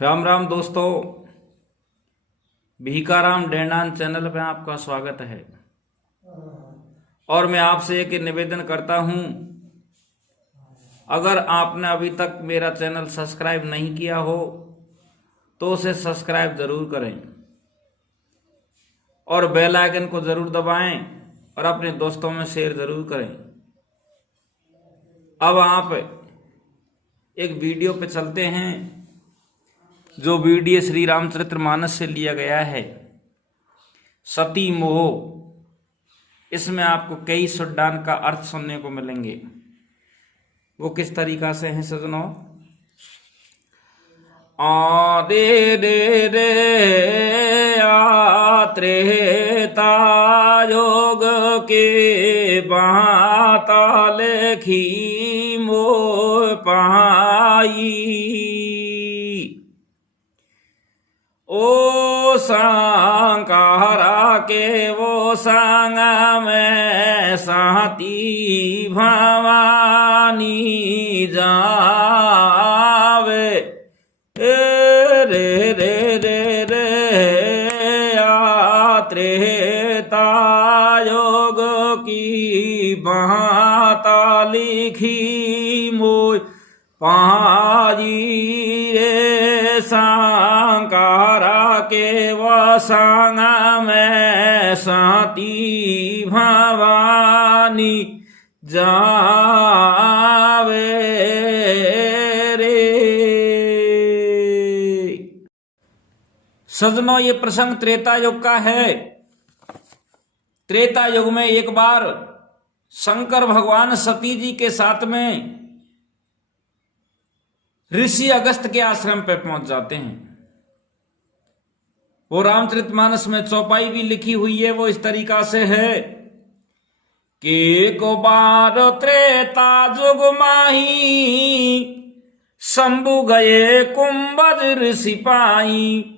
राम राम दोस्तों, भीकाराम डेंडान चैनल पे आपका स्वागत है। और मैं आपसे एक निवेदन करता हूं, अगर आपने अभी तक मेरा चैनल सब्सक्राइब नहीं किया हो तो उसे सब्सक्राइब जरूर करें और बेल आइकन को जरूर दबाएं और अपने दोस्तों में शेयर जरूर करें। अब आप एक वीडियो पे चलते हैं, जो वीडियो श्री रामचरितमानस से लिया गया है, सती मोह। इसमें आपको कई सुड्डान का अर्थ सुनने को मिलेंगे। वो किस तरीका से हैं सजनों? आ रे रे रे आ त्रेता योग के बाता लेखी मोह पाई। ओ संकारा के वो संग में साती भवानी जावे। रे रे रे रे आ त्रेता योग की बाता लिखी मोय पाजी। रे संकारा के वसंग में साती भवानी जावे रे। सजनों, ये प्रसंग त्रेता युग का है। त्रेता युग में एक बार शंकर भगवान सती जी के साथ में ऋषि अगस्त के आश्रम पे पहुंच जाते हैं। वो रामचरितमानस में चौपाई भी लिखी हुई है। वो इस तरीका से है कि को बार त्रेता जुग माही, शंभु गए कुंभज ऋषि पाई।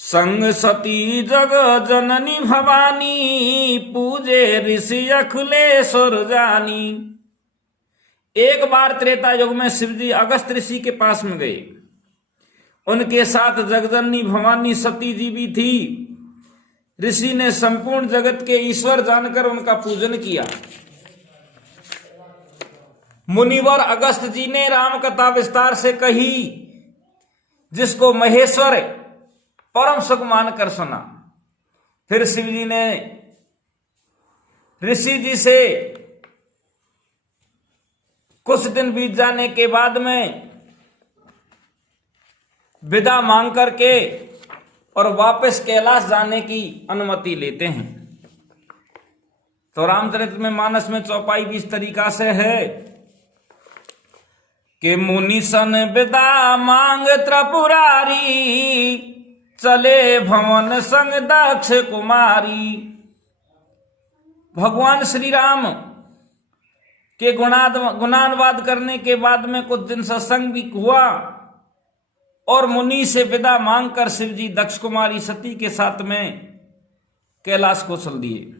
संग सती जग जननी भवानी, पूजे ऋषि अखिलेश्वर जानी। एक बार त्रेता युग में शिवजी अगस्त ऋषि के पास में गए। उनके साथ जगजननी भवानी सती जी भी थी। ऋषि ने संपूर्ण जगत के ईश्वर जानकर उनका पूजन किया। मुनिवर अगस्त जी ने राम कथा विस्तार से कही, जिसको महेश्वर परम सुख मानकर सुना। फिर शिव जी ने ऋषि जी से कुछ दिन बीत जाने के बाद में विदा मांग करके और वापस कैलाश जाने की अनुमति लेते हैं। तो रामचरितमानस में चौपाई भी इस तरीका से है कि मुनि सन विदा मांग त्रिपुरारी, चले भवन संग दक्ष कुमारी। भगवान श्री राम के गुणानुवाद करने के बाद में कुछ दिन सत्संग भी हुआ और मुनि से विदा मांगकर शिवजी दक्ष कुमारी सती के साथ में कैलाश को चल दिए।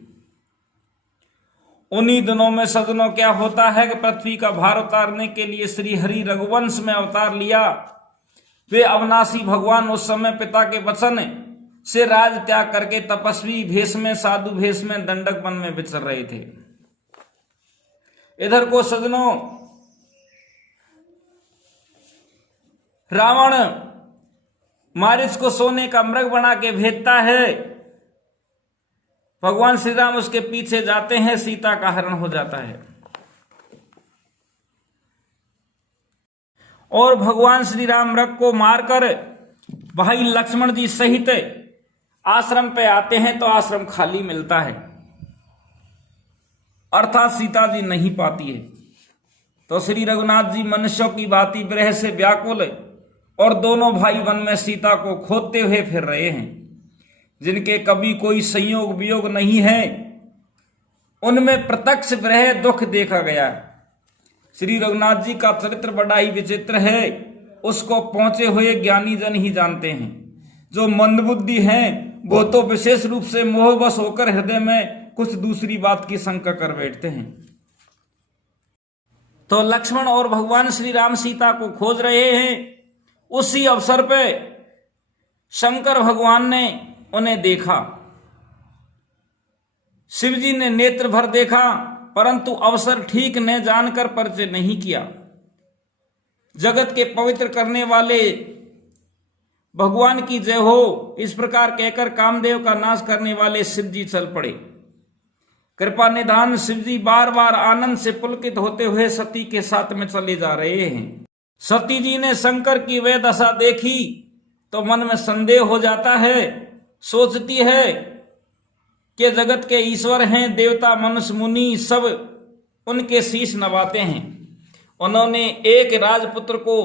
उन्हीं दिनों में सजनों क्या होता है कि पृथ्वी का भार उतारने के लिए श्री हरि रघुवंश में अवतार लिया। वे अविनाशी भगवान उस समय पिता के वचन से राज त्याग करके तपस्वी भेष में, साधु भेष में दंडक वन में विचर रहे थे। इधर को सजनों, रावण मारीच को सोने का मृग बना के भेजता है। भगवान श्री राम उसके पीछे जाते हैं, सीता का हरण हो जाता है और भगवान श्री राम मृग को मारकर भाई लक्ष्मण जी सहित आश्रम पे आते हैं तो आश्रम खाली मिलता है, अर्थात सीता जी नहीं पाती है। तो श्री रघुनाथ जी मनुष्यों की भांति विरह से व्याकुल और दोनों भाई वन में सीता को खोजते हुए फिर रहे हैं। जिनके कभी कोई संयोग वियोग नहीं है, उनमें प्रत्यक्ष विरह दुख देखा गया। श्री रघुनाथ जी का चरित्र बड़ा ही विचित्र है। उसको पहुंचे हुए ज्ञानी जन ही जानते हैं। जो मंदबुद्धि हैं वो तो विशेष रूप से मोहवश होकर हृदय में कुछ दूसरी बात की शंका कर बैठते हैं। तो लक्ष्मण और भगवान श्री राम सीता को खोज रहे हैं। उसी अवसर पे शंकर भगवान ने उन्हें देखा। शिव जी ने नेत्र भर देखा, परंतु अवसर ठीक न जानकर परिचय नहीं किया। जगत के पवित्र करने वाले भगवान की जय हो, इस प्रकार कहकर कामदेव का नाश करने वाले शिव जी चल पड़े। कृपा निधान शिव जी बार बार आनंद से पुलकित होते हुए सती के साथ में चले जा रहे हैं। सती जी ने शंकर की वह दशा देखी तो मन में संदेह हो जाता है। सोचती है कि जगत के ईश्वर हैं, देवता मनुष्य मुनि सब उनके शीश नवाते हैं। उन्होंने एक राजपुत्र को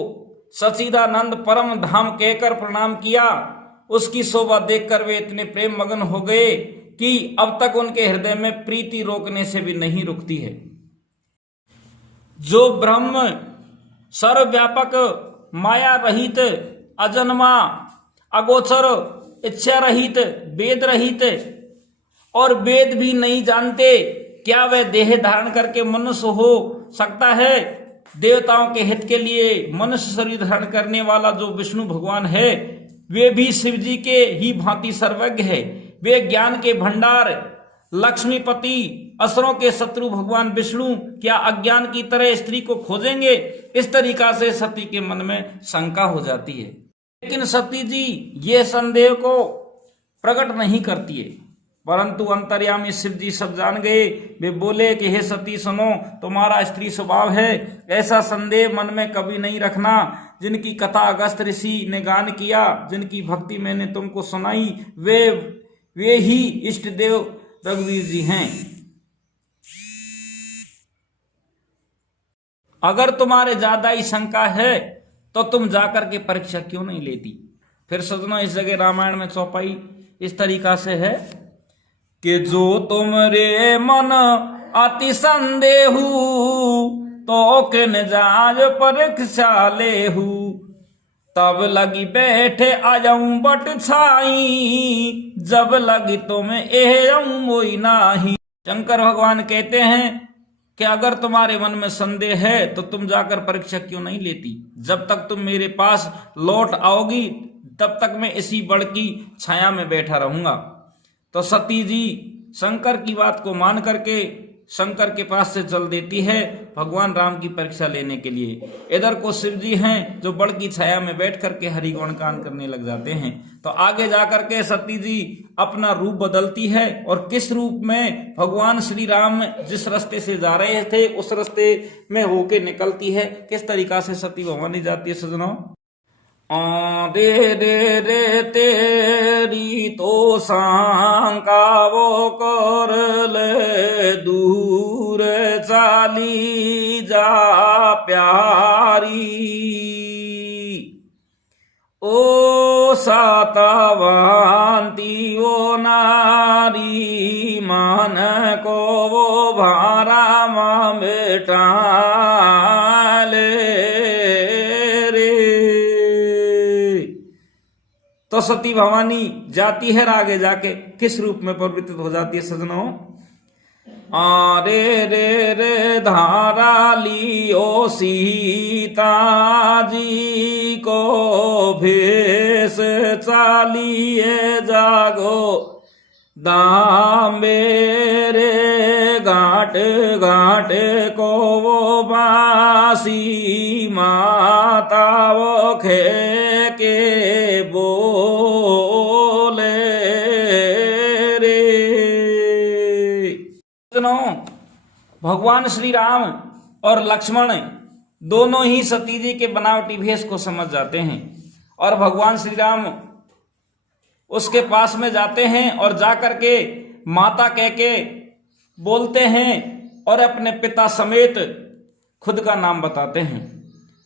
सच्चिदानंद परम धाम कहकर प्रणाम किया। उसकी शोभा देखकर वे इतने प्रेम मगन हो गए कि अब तक उनके हृदय में प्रीति रोकने से भी नहीं रुकती है। जो ब्रह्म सर्वव्यापक, माया रहित, अजन्मा, अगोचर, इच्छा रहित, वेद रहित और वेद भी नहीं जानते, क्या वह देह धारण करके मनुष्य हो सकता है? देवताओं के हित के लिए मनुष्य शरीर धारण करने वाला जो विष्णु भगवान है, वे भी शिव जी के ही भांति सर्वज्ञ है। वे ज्ञान के भंडार, लक्ष्मीपति, असुरों के शत्रु भगवान विष्णु क्या अज्ञान की तरह स्त्री को खोजेंगे? इस तरीका से सती के मन में शंका हो जाती है। लेकिन सती जी ये संदेह को प्रकट नहीं करती है, परंतु अंतर्यामी शिव जी सब जान गए। वे बोले कि हे सती सुनो, तुम्हारा स्त्री स्वभाव है, ऐसा संदेह मन में कभी नहीं रखना। जिनकी कथा अगस्त ऋषि ने गान किया, जिनकी भक्ति मैंने तुमको सुनाई, वे ही इष्ट देव रघुवीर जी हैं। अगर तुम्हारे ज्यादा ही शंका है तो तुम जाकर के परीक्षा क्यों नहीं लेती? फिर सजनों, इस जगह रामायण में चौपाई इस तरीका से है कि जो तुमरे मन अति संदेहु, तो किन जाज परीक्षा लेहु, तब लगी बैठे आजऊ बट छाई, जब लगी तुम्हें एहऊ मोई नाही। शंकर भगवान कहते हैं कि अगर तुम्हारे मन में संदेह है तो तुम जाकर परीक्षा क्यों नहीं लेती? जब तक तुम मेरे पास लौट आओगी तब तक मैं इसी बड़ की छाया में बैठा रहूंगा। तो सती जी शंकर की बात को मान करके शंकर के पास से चल देती है भगवान राम की परीक्षा लेने के लिए। इधर को शिव जी हैं जो बड़ की छाया में बैठ करके हरि गुणगान करने लग जाते हैं। तो आगे जाकर के सती जी अपना रूप बदलती है और किस रूप में भगवान श्री राम जिस रास्ते से जा रहे थे उस रास्ते में होके निकलती है, किस तरीका से सती भवानी जाती है सजनों। रे तेरी तो शंका वो कर ले, दूर चाली जा प्यारी, ओ सातवंती ओ नारी, मन को वो भारा मां बेटा तो सती भवानी जाती है, आगे जाके किस रूप में परिवर्तित हो जाती है सजनों। रे धारा लियो सीता जी को, भेष चालिए जागो दामे रे, घाट घाट को वो बासी, माता वो खे के बोले रे। भगवान श्री राम और लक्ष्मण दोनों ही सती जी के बनावटी भेष को समझ जाते हैं और भगवान श्री राम उसके पास में जाते हैं और जाकर के माता कह के बोलते हैं और अपने पिता समेत खुद का नाम बताते हैं।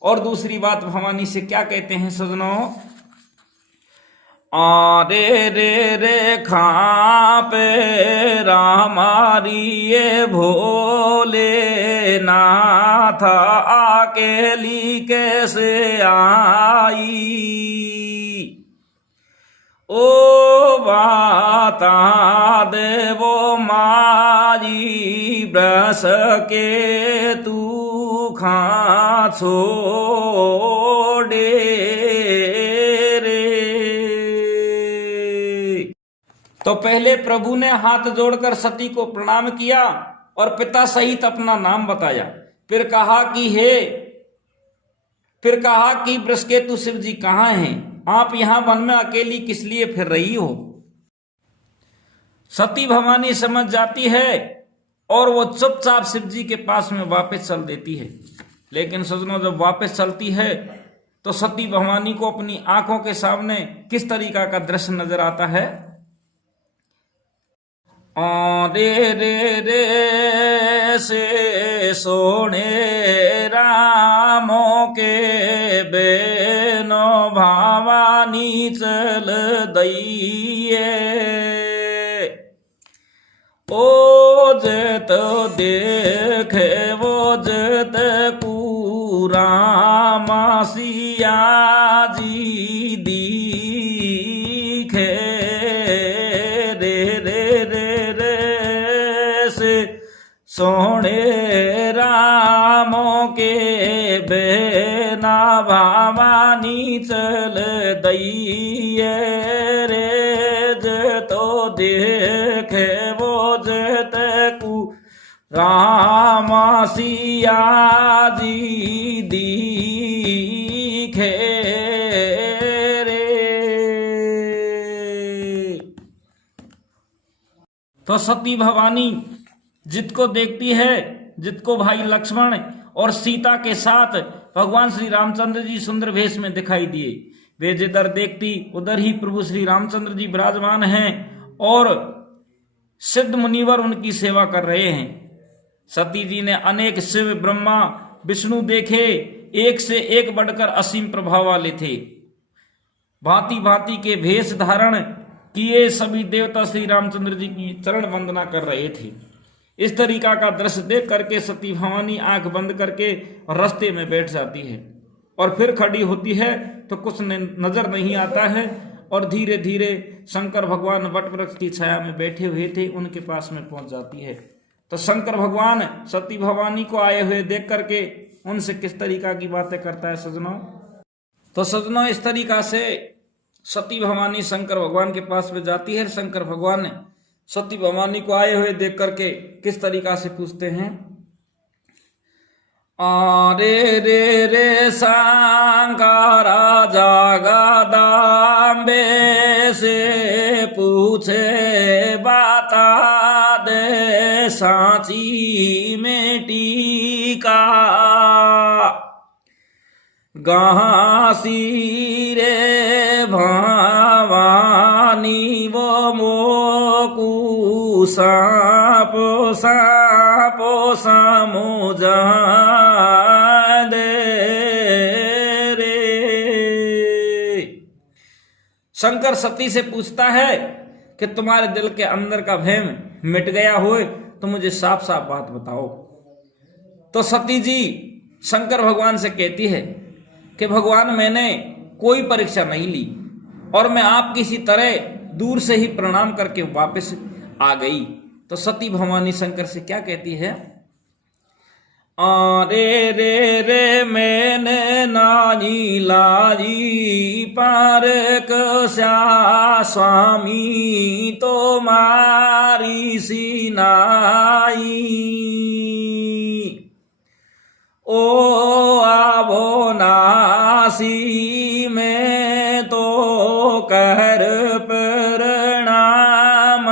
और दूसरी बात भवानी से क्या कहते हैं सजनों। रे खापे रामारी ये भोले नाथ, अकेली कैसे आई, ओ बाता देवो मारी, ब्रस के तू खा छोड़े तो पहले प्रभु ने हाथ जोड़कर सती को प्रणाम किया और पिता सहित अपना नाम बताया। फिर कहा कि वृषकेतु शिव जी कहाँ हैं? आप यहां वन में अकेली किस लिए फिर रही हो? सती भवानी समझ जाती है और वो चुपचाप शिव जी के पास में वापस चल देती है। लेकिन सजनों, जब वापस चलती है तो सती भवानी को अपनी आंखों के सामने किस तरीका का दृश्य नजर आता है? रे रे रे से सोने रामों के बेनो भवानी चल दइए, ओ जत देखे वो जत पूरा मासिया जी दीखे, रे रे रे रे से सोने रामों के बेना भवानी चल दइए, रे जतो देखे वो जत रामा सिया जी दीखे रे। तो सती भवानी जितको देखती है, जितको भाई लक्ष्मण और सीता के साथ भगवान श्री रामचंद्र जी सुंदर वेश में दिखाई दिए, वे जिधर देखती उधर ही प्रभु श्री रामचंद्र जी विराजमान हैं और सिद्ध मुनिवर उनकी सेवा कर रहे हैं। सती जी ने अनेक शिव ब्रह्मा विष्णु देखे, एक से एक बढ़कर असीम प्रभाव वाले थे। भांति भांति के भेष धारण किए सभी देवता श्री रामचंद्र जी की चरण वंदना कर रहे थे। इस तरीका का दृश्य देख करके सती भवानी आंख बंद करके रास्ते में बैठ जाती है और फिर खड़ी होती है तो कुछ नजर नहीं आता है और धीरे धीरे शंकर भगवान वटवृक्ष की छाया में बैठे हुए थे, उनके पास में पहुंच जाती है। तो शंकर भगवान सती भवानी को आए हुए देख करके उनसे किस तरीका की बातें करता है सजनों? तो सजनों, इस तरीका से सती भवानी शंकर भगवान के पास में जाती है। शंकर भगवान ने सती भवानी को आए हुए देख करके किस तरीका से पूछते हैं? रे रे रे शंकरा जगदम्बे से पूछे बता दे सांची में टीका, घासी रे भवानी वो मोकू सापो सापो समुझा दे रे। शंकर सती से पूछता है कि तुम्हारे दिल के अंदर का भय मिट गया हो तो मुझे साफ साफ बात बताओ। तो सती जी शंकर भगवान से कहती है कि भगवान, मैंने कोई परीक्षा नहीं ली और मैं आप किसी तरह दूर से ही प्रणाम करके वापस आ गई। तो सती भवानी शंकर से क्या कहती है? रे रे रे मैंने नानी लाजी पार कस्या स्वामी तो मारी सी नाई, ओ आवो नासी में तो कर प्रणाम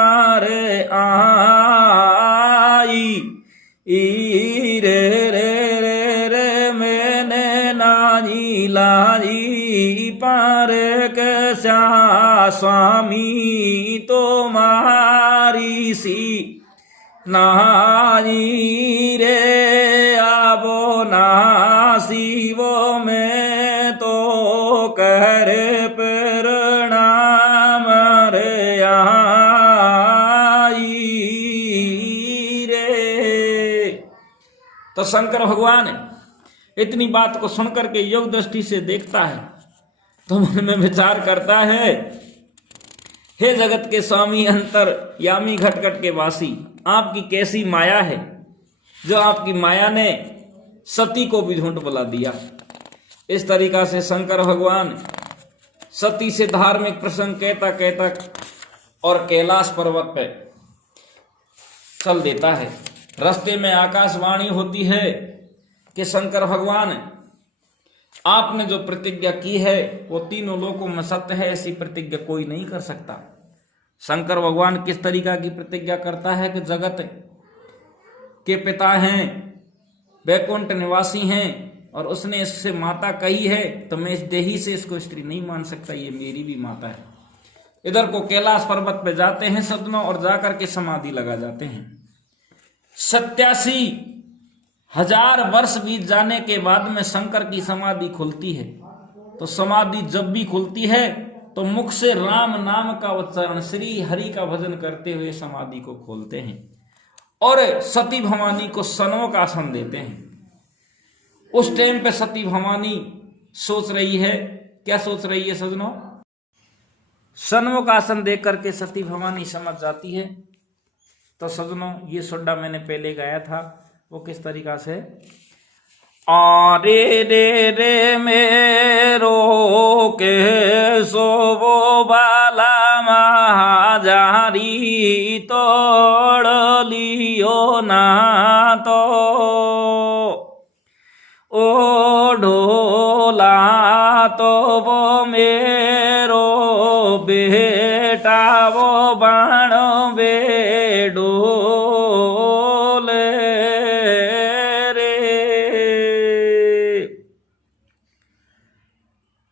आई, रे रे रे रे मैंने नानी लाजी पार कस्या स्वामी तो मारी सी नानी, रे आवो नासी वो में तो कर प्रणाम आई रे। तो शंकर भगवान इतनी बात को सुनकर के योग दृष्टि से देखता है तो मन में विचार करता है, हे जगत के स्वामी अंतर यामी घटघट के वासी, आपकी कैसी माया है जो आपकी माया ने सती को भी झूठ बुला दिया। इस तरीका से शंकर भगवान सती से धार्मिक प्रसंग कहता कहता और कैलाश पर्वत पे चल देता है। रास्ते में आकाशवाणी होती है कि शंकर भगवान, आपने जो प्रतिज्ञा की है वो तीनों लोकों में सत्य है, ऐसी प्रतिज्ञा कोई नहीं कर सकता। शंकर भगवान किस तरीका की प्रतिज्ञा करता है कि जगत के पिता हैं, वैकुंठ निवासी हैं, और उसने इससे माता कही है, तो मैं इस देही से इसको स्त्री नहीं मान सकता, ये मेरी भी माता है। इधर को कैलाश पर्वत पे जाते हैं सज्जनों, और जाकर के समाधि लगा जाते हैं। 87,000 वर्ष बीत जाने के बाद में शंकर की समाधि खुलती है। तो समाधि जब भी खुलती है तो मुख से राम नाम का उच्चारण, श्री हरि का भजन करते हुए समाधि को खोलते हैं और सती भवानी को सनों का आसन देते हैं। उस टाइम पे सती भवानी सोच रही है, क्या सोच रही है सज्जनों? सनों का आसन देख करके सती भवानी समझ जाती है। तो सज्जनों, ये सोड्डा मैंने पहले गाया था, वो किस तरीका से, आरे रे रे मेरो के सोवो बाला महाजारी तोड़ लियो ना तो, ओ ढोला तो वो मेरो बेटा वो बाण बेडो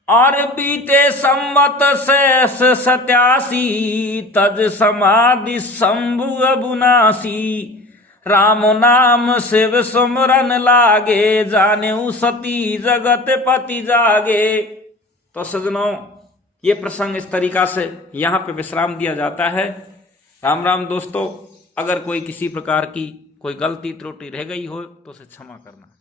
और बीते संवत से 87 तज समाधि शंभु अबुनासी, राम नाम शिव सुमरन लागे, जाने सती जगत पति जागे। तो सजनों, ये प्रसंग इस तरीका से यहाँ पे विश्राम दिया जाता है। राम राम दोस्तों, अगर कोई किसी प्रकार की कोई गलती त्रुटि रह गई हो तो उसे क्षमा करना।